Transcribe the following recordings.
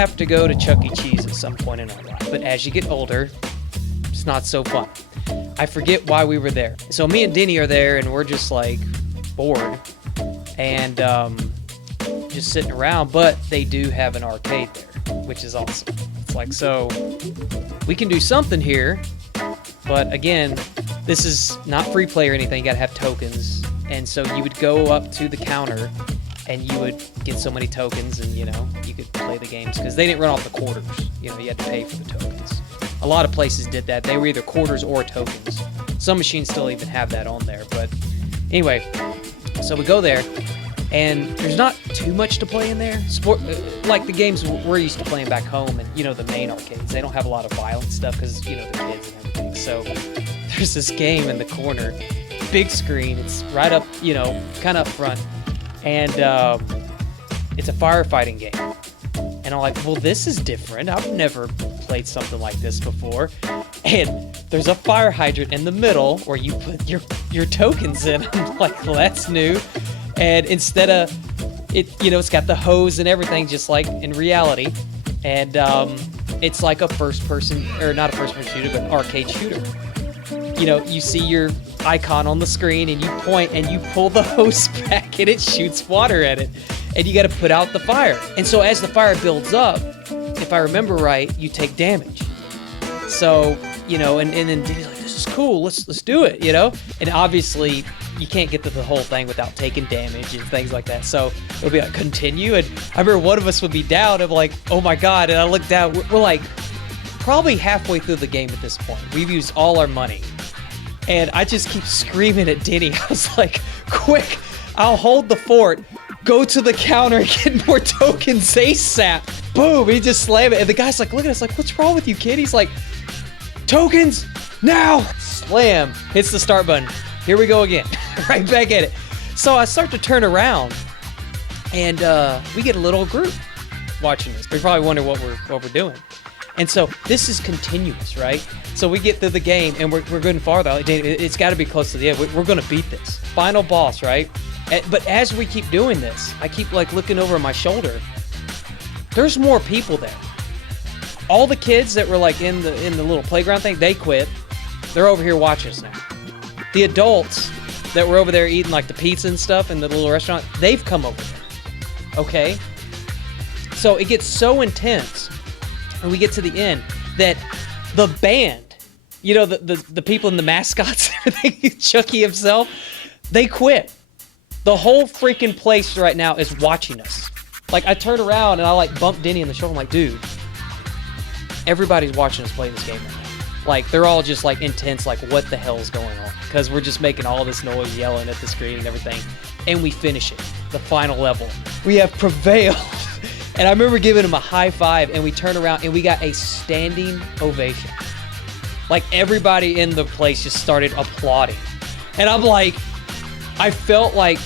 have to go to Chuck E. Cheese at some point in our life, but as you get older, it's not so fun. I forget why we were there. So me and Denny are there, and we're just like bored and just sitting around, but they do have an arcade there, which is awesome. It's like, so we can do something here, but again, this is not free play or anything. You gotta have tokens. And so you would go up to the counter and you would get so many tokens, and you could play the games because they didn't run off the quarters. You had to pay for the tokens. A lot of places did that. They were either quarters or tokens. Some machines still even have that on there. But anyway, so we go there, and there's not too much to play in there. Like the games we're used to playing back home, and the main arcades, they don't have a lot of violent stuff because the kids and everything. So there's this game in the corner, big screen. It's right up, kind of up front, and it's a firefighting game. And I'm like, well, this is different. I've never played something like this before. And there's a fire hydrant in the middle where you put your tokens in. I'm like, well, that's new. And instead of it, it's got the hose and everything, just like in reality. And it's like a first-person, or not a first-person shooter, but an arcade shooter. You see your icon on the screen, and you point, and you pull the hose back, and it shoots water at it. And you got to put out the fire. And so as the fire builds up, if I remember right, you take damage. So, and then Danny's like, this is cool, let's do it, And obviously, you can't get to the whole thing without taking damage and things like that. So it'll be like, continue. And I remember one of us would be down. I'm like, oh my God. And I look down. We're like probably halfway through the game at this point. We've used all our money. And I just keep screaming at Denny. I was like, quick, I'll hold the fort. Go to the counter and get more tokens ASAP. Boom, he just slammed it. And the guy's like, look at us, like, what's wrong with you, kid? He's like, tokens, now! Slam, hits the start button. Here we go again, right back at it. So I start to turn around, and we get a little group watching this. They probably wonder what we're doing. And so this is continuous, right? So we get through the game, and we're going farther. It's got to be close to the end. We're going to beat this. Final boss, right? But as we keep doing this, I keep like looking over my shoulder. There's more people there. All the kids that were like in the little playground thing, they quit. They're over here watching us now. The adults that were over there eating like the pizza and stuff in the little restaurant, they've come over there. Okay? So it gets so intense, and we get to the end, that the band, the people in the mascots, everything, Chucky himself, they quit. The whole freaking place right now is watching us. Like, I turn around and I like bump Denny in the shoulder. I'm like, dude, everybody's watching us play this game right now. Like, they're all just like intense, like, what the hell's going on? Because we're just making all this noise, yelling at the screen and everything. And we finish it, the final level. We have prevailed. And I remember giving him a high five, and we turn around and we got a standing ovation. Like, everybody in the place just started applauding. And I'm like, I felt like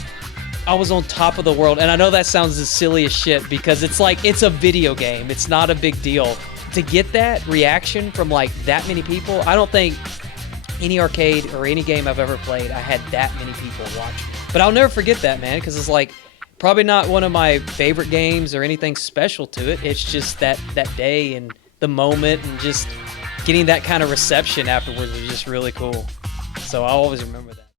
I was on top of the world. And I know that sounds as silly as shit because it's like, it's a video game. It's not a big deal. To get that reaction from like that many people, I don't think any arcade or any game I've ever played, I had that many people watch. But I'll never forget that, man, because it's like probably not one of my favorite games or anything special to it. It's just that day and the moment, and just getting that kind of reception afterwards was just really cool. So I'll always remember that.